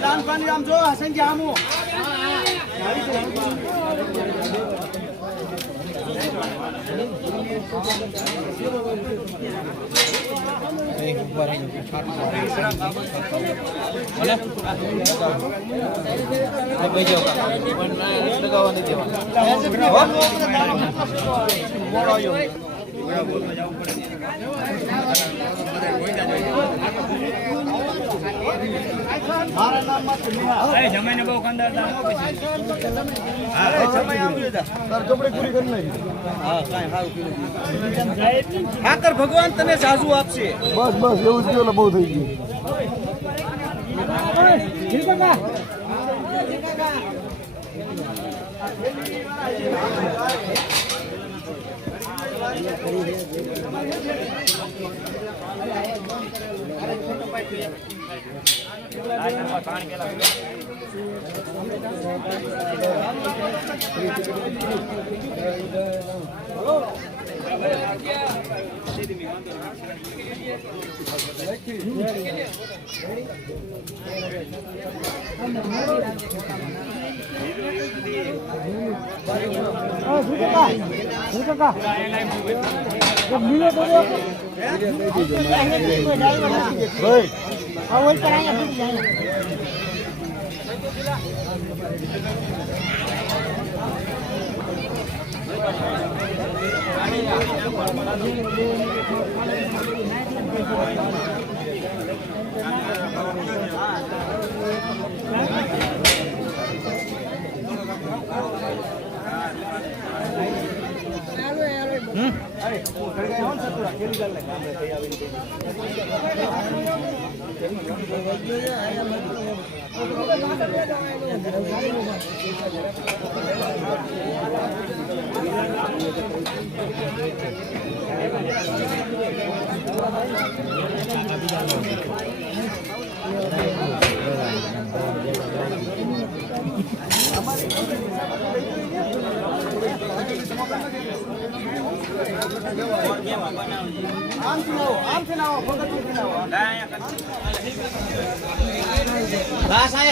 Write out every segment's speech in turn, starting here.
દાનપાની આમ જો હસનજી આમો જમાઈને બહુ કંદાર ઠાકર ભગવાન તને સાજુ આપશે. બસ બસ એવું જ બહુ થઈ ગયું.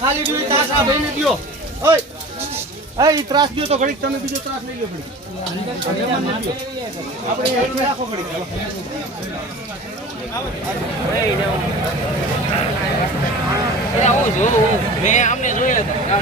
ખાલી જોઈ તાસ આ ભાઈને દ્યો. ઓય એ ત્રાસ દ્યો તો ઘડીક તમે બીજો ત્રાસ લઈ લો ઘડીક. આપણે હેઠ રાખો ઘડીક. મેં આમને જોયા હતા.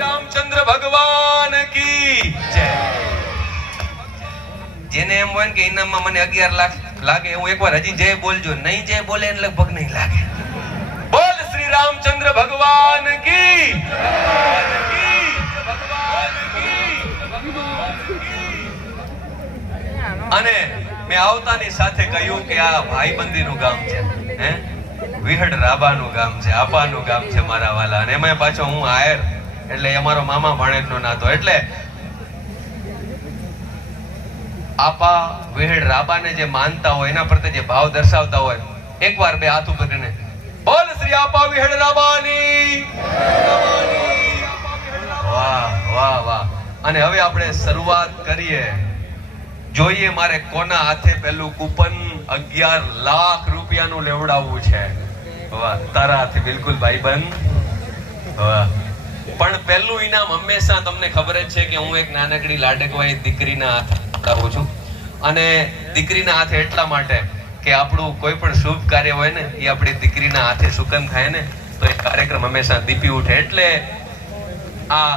रामचंद्र भगवान की जय. જેને એમ હોય કે ઇનામમાં મને 11 લાખ લાગે, હું એકવાર હજી જય બોલજો, નહીં જય બોલે એને લગભગ નહીં લાગે. બોલ શ્રી રામચંદ્ર ભગવાન કી, ભગવાન કી. અને મેં આવતાની સાથે કહ્યું કે આ ભાઈબંધીનું ગામ છે, હે વિહડ રાબાનું ગામ છે, આપાનું ગામ છે મારા વાલા. અને એમાં પાછો હું આયર એટલે અમારો મામા ભાણેજનો નાતો. એટલે આપા વિહડ રાબાને જે માનતા હોય, એના પ્રત્યે જે ભાવ દર્શાવતા હોય, એકવાર બે હાથ ઉપર કરીને બોલ શ્રી આપા વિહડ રાબાની. વાહ વાહ વાહ. અને હવે આપણે શરૂઆત કરીએ. જોઈએ મારે કોના હાથે પેલું કૂપન 11 લાખ રૂપિયાનું લેવડાવવું છે. વાહ, તારા હાથે બિલકુલ ભાઈબંધ. વાહ. પણ પહેલું ઇનામ હંમેશા તમને ખબર જ છે કે હું એક નાનકડી લાડકવાઈ દીકરીના હાથે આપું છું. અને દીકરીના હાથે એટલા માટે કે આપણું કોઈ પણ શુભ કાર્ય હોય ને, એ આપણી દીકરીના હાથે સુકન થાય ને, તો એ કાર્યક્રમ હંમેશા દીપી ઉઠે. એટલે આ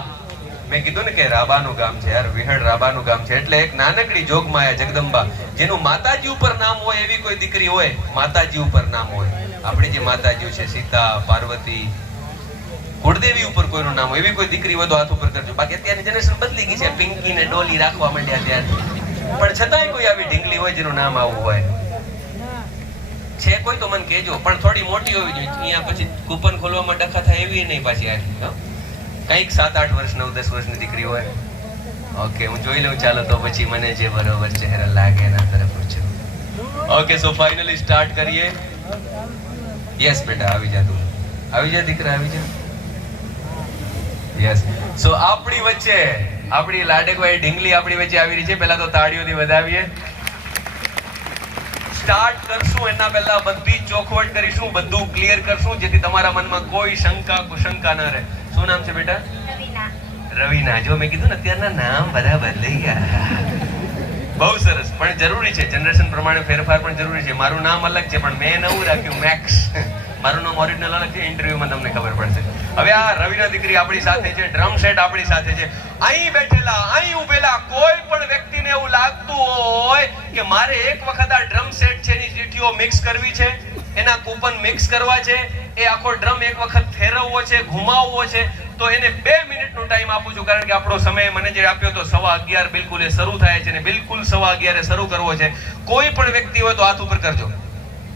મેં કીધું ને કે રાબાનું ગામ છે યાર, વિહડ રાબાનું ગામ છે. એટલે એક નાનકડી જોગમાયા જગદંબા, જેનું માતાજી ઉપર નામ હોય, એવી કોઈ દીકરી હોય માતાજી ઉપર નામ હોય. આપણી જે માતાજી છે સીતા, પાર્વતી, કુળદેવી ઉપર કોઈનું નામ હોય, એવી કોઈ દીકરી હોય તો હાથ ઉપર કરજો. બાકી અત્યારની જનરેશન બદલી ગઈ છે, પિંકી ને ડોલી રાખવા માંડ્યા ત્યારથી. પણ છતાંય કોઈ આવી ઢીંગલી હોય જેનું નામ આવું હોય છે કોઈ તો મને કહેજો. પણ થોડી મોટી હોવી જોઈએ. અહીંયા પછી કૂપન ખોલવામાં ડખા થાય એવી નહીં પાછી આટલી. કઈક 7-8 વર્ષ 9-10 વર્ષની દીકરી હોય. ઓકે, હું જોઈ લઉં. ચાલો તો પછી મને જે બરોબર ચહેરા લાગે એના તરફ પૂછો. ઓકે, સો ફાઇનલી સ્ટાર્ટ કરીએ. યસ બેટા, આવી જા તું, આવી જા દીકરા, આવી જા. યસ. સો આપણી વચ્ચે આપણી લાડકવાઈ ઢીંગલી આપણી વચ્ચે આવી રહી છે. પહેલા તો તાળીઓથી વધાવીએ. સ્ટાર્ટ કરશું એના પહેલા બધી ચોખવટ કરીશું, બધું ક્લિયર કરશું, જેથી તમારા મનમાં કોઈ શંકા કુશંકા ન રહે. શું નામ છે બેટા? રવીના. રવીના. જો મેં કીધું ને, અત્યારના નામ બધા બદલાઈ ગયા. બહુ સરસ. પણ જરૂરી છે, જનરેશન પ્રમાણે ફેરફાર પણ જરૂરી છે. મારું નામ અલગ છે, પણ મેં નવું રાખ્યું, મેક્સ. મારું નામ ઓરિજિનલ અલગ છે. ઇન્ટરવ્યુમાં તમને ખબર પડશે. હવે આ રવીના દીકરી આપણી સાથે છે, ડ્રમ સેટ આપણી સાથે છે. અહીં બેઠેલા, અહીં ઉભેલા કોઈ પણ વ્યક્તિને એવું લાગતું હોય કે મારે એક વખત આ ડ્રમ સેટ છે એની ચીઠીઓ મિક્સ કરવી છે, એના કૂપન મિક્સ કરવા છે, એ આખો ડ્રમ એક વખત ફેરવવો છે, ઘુમાવવો છે, તો એને 2 મિનિટનો ટાઈમ આપું છું. કારણ કે આપણો સમય મને જે આપ્યો તો 11:15 બિલકુલ એ શરૂ થાય છે, ને બિલકુલ 11:15 શરૂ કરવો છે. કોઈ પણ વ્યક્તિ હોય તો હાથ ઉપર કરજો.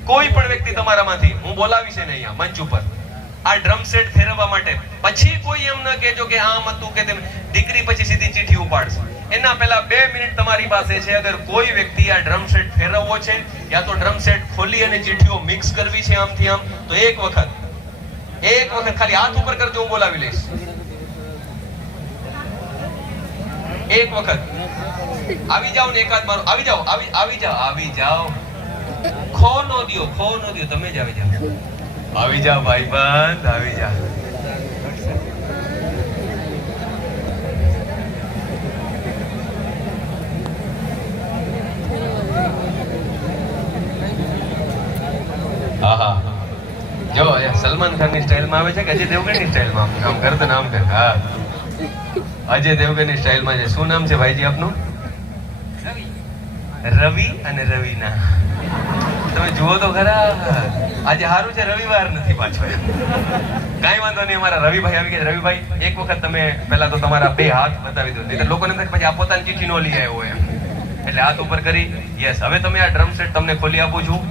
કોઈ પણ વ્યક્તિ તમારામાંથી, હું બોલાવીશ ને અહીંયા મંચ ઉપર, આ ડ્રમ સેટ ફેરવવા માટે. પછી કોઈ એમ ન કહેજો કે આમ હતું કે તેમ. દીકરી પછી સીધી ચીઠી ઉપાડશે. એના પહેલા 2 મિનિટ તમારી પાસે છે. અગર કોઈ વ્યક્તિ આ ડ્રમ સેટ ફેરવવો છે, યા તો ડ્રમ સેટ ખોલી અને ચીઠીઓ મિક્સ કરવી છે આમથી આમ, તો એક વખત ખાલી હાથ ઉપર કરજો, હું બોલાવી લઈશ. એક વખત આવી જાઓ ને, એકાદ મારો આવી જાઓ, આવી જાઓ. ખો નો દિયો, તમે જ આવી જાઓ. આવી જાઓ ભાઈબંધ, આવી જાઓ. આહા, જો સલમાન ખાન ની સ્ટાઇલમાં આવે છે કે અજય દેવગન ની સ્ટાઇલમાં? આમ કર તો નામ કર. હા, અજય દેવગન ની સ્ટાઇલમાં છે. શું નામ છે ભાઈજી આપનું? રવિ અને રવીના. તમે જુઓ તો ખરા, આજે સારું છે રવિવાર નથી પાછો. કાંઈ વાંધો નહીં, અમારા રવિભાઈ આવી ગયા. રવિભાઈ, એક વખત તમે પહેલા તો તમારા 2 હાથ બતાવી દો, નહીં લોકોને પછી આ પોતાની ચીઠી નો લઈ આવ્યો એમ. એટલે હાથ ઉપર કરી. યસ. હવે તમે આ ડ્રમ સેટ તમને ખોલી આપું છું.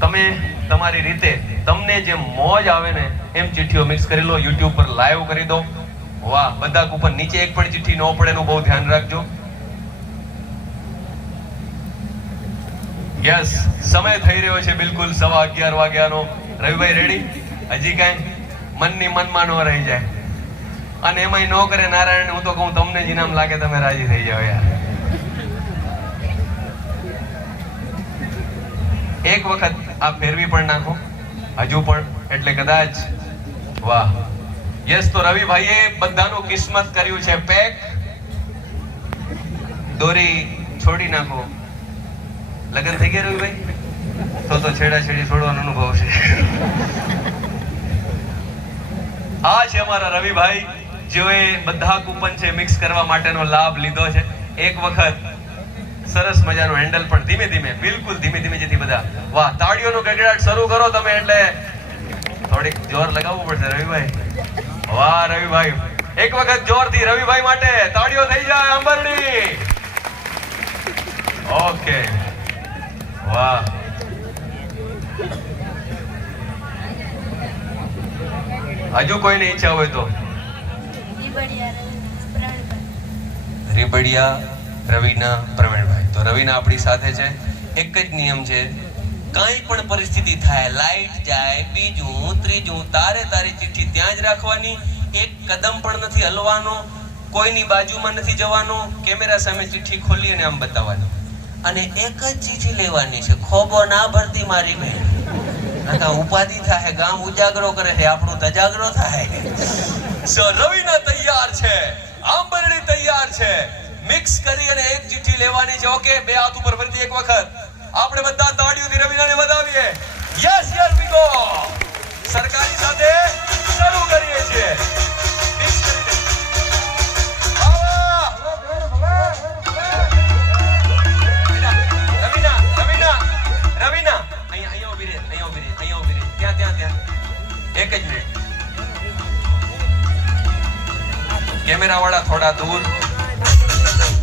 તમે તમારી રીતે તમને જે મોજ આવે ને એમ ચીઠીઓ મિક્સ કરી લો. યુટ્યુબ પર લાઈવ કરી દો. વાહ, બધા કૂપન નીચે એક પણ ચીઠી ન પડે એનું બહુ ધ્યાન રાખજો. યસ, સમય થઈ રહ્યો છે બિલકુલ 11:15 વાગ્યાનો. રવિભાઈ રેડી? હજી કાંઈ મનની મનમાં ન રહી જાય. અને એમાંય ન કરે નારાયણ, હું તો કહું તમને જ ઇનામ લાગે, તમે રાજી થઈ જાઓ યાર. એક વખત આ ફેરવી પણ નાખો હજુ પણ, એટલે કદાચ. વાહ, યસ. તો રવિભાઈએ બધાનું કિસ્મત કર્યું છે પેક. દોરી છોડી નાખો. લગન થઈ ગયા રવિભાઈ? તો છેડાછેડી છોડવાનો અનુભવ છે. આ છે અમારા રવિભાઈ, જેઓએ બધા કૂપન છે મિક્સ કરવા માટેનો લાભ લીધો છે. એક વખત સરસ મજાનું હેન્ડલ પણ ધીમે ધીમે, બિલકુલ ધીમે ધીમે જેથી બધા. વાહ, તાળીઓનો ગગડાટ શરૂ કરો તમે, એટલે થોડીક જોર લગાવવું પડશે રવિભાઈ. વાહ રવિભાઈ, એક વખત જોરથી રવિભાઈ માટે તાળીઓ થઈ જાય અંબરડી. ઓકે, વાહ. હજુ કોઈને ઈચ્છા હોય તો રીબડિયા રવિના પ્રવીણભાઈ. તો રવિના આપણી સાથે છે. એક જ નિયમ છે, કઈ પણ પરિસ્થિતિ થાય, લાઈટ જાય, બીજું ત્રીજું, તારે તારી ચિઠ્ઠી ત્યાં જ રાખવાની, એક કદમ પણ નથી હલવાનો, કોઈની બાજુમાં નથી જવાનું, કેમેરા સામે ચિઠ્ઠી ખોલી અને આમ બતાવવાની, અને એક જ ચિઠ્ઠી લેવાની છે. ખોબો ના ભરતી મારી બેન, નકા ઉપાધિ થાય, ગામ ઉજાગરો કરે છે, આપણું તજાગરો થાય. સો રવિના તૈયાર છે, આંબરડી તૈયાર છે, મિક્સ કરી અને એક ચિઠ્ઠી લેવાની છે. ઓકે, બે હાથ ઉપર ફરીથી એક વખત આપણે બધા તાળીઓથી રવિનાને વધાવીએ. Yes yes we go. સરકારી સાથે શરૂ કરીએ છીએ. મિક્સ કરીને રવિના અહીંયા ઉભી રહે, અહીંયા ઉભી રહે, અહીંયા ઉભી રહે, ત્યાં ત્યાં ત્યાં. એક જ મિનિટ, કેમેરા વાળા થોડા દૂર.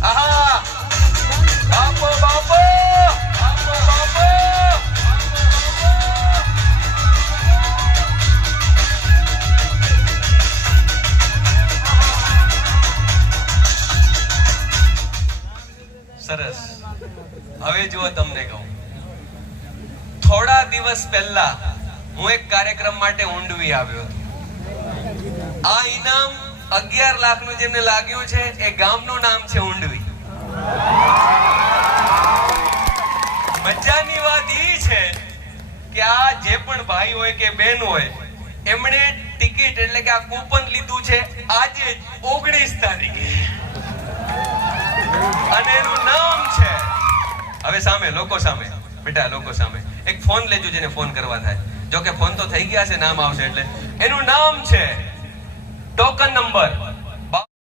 આહા, બાપો બાપો, બાપો બાપો. સરસ. હવે જુઓ, તમને કહું, થોડા દિવસ પહેલા હું એક કાર્યક્રમ માટે ઊંડવી આવ્યો હતો. આ ઇનામ 11 લાખનું જેમને લાગ્યું છે, એ ગામનું નામ છે ઊંડવી. મજાની વાત ઈ છે કે આ જે પણ ભાઈ હોય કે બેન હોય, એમણે ટિકિટ એટલે કે આ કૂપન લીધું છે આજે 19 તારીખે, અને એનું નામ છે, હવે સામે લોકો સામે, બેટા લોકો સામે એક ફોન લેજો જેને ફોન કરવા થાય. જો કે ફોન તો થઈ ગયા છે, નામ આવશે એટલે. એનું નામ છે ટોકન નંબર